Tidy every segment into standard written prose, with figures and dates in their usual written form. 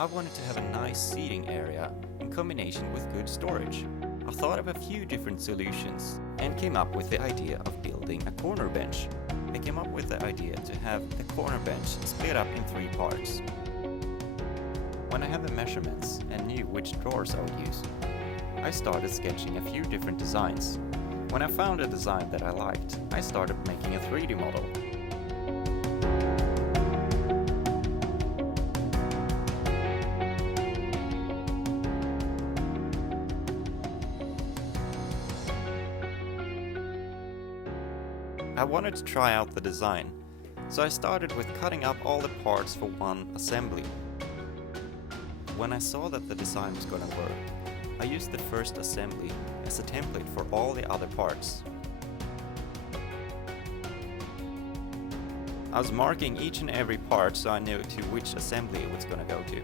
I wanted to have a nice seating area in combination with good storage. I thought of a few different solutions and came up with the idea of building a corner bench. I came up with the idea to have the corner bench split up in 3 parts. When I had the measurements and knew which drawers I would use, I started sketching a few different designs. When I found a design that I liked, I started making a 3D model. I wanted to try out the design, so I started with cutting up all the parts for one assembly. When I saw that the design was gonna work, I used the first assembly as a template for all the other parts. I was marking each and every part so I knew to which assembly it was gonna go to.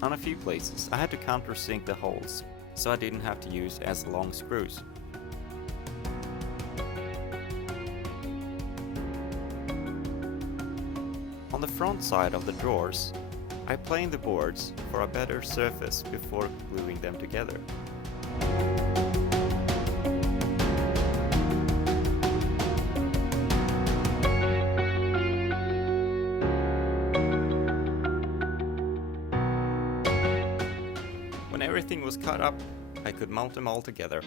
On a few places I had to countersink the holes, so I didn't have to use as long screws. On the front side of the drawers, I planed the boards for a better surface before gluing them together. When everything was cut up, I could mount them all together.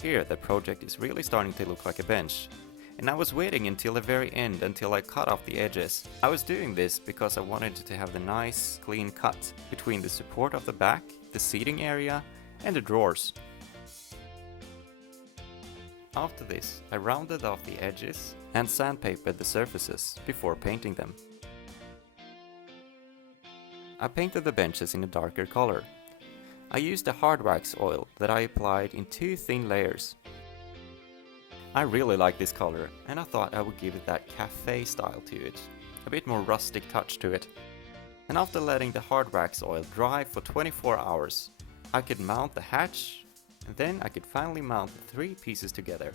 Here the project is really starting to look like a bench, and I was waiting until the very end until I cut off the edges. I was doing this because I wanted to have the nice clean cut between the support of the back, the seating area and the drawers. After this I rounded off the edges and sandpapered the surfaces before painting them. I painted the benches in a darker color. I used a hard wax oil that I applied in 2 thin layers. I really like this color and I thought I would give it that cafe style to it, a bit more rustic touch to it. And after letting the hard wax oil dry for 24 hours, I could mount the hatch and then I could finally mount the 3 pieces together.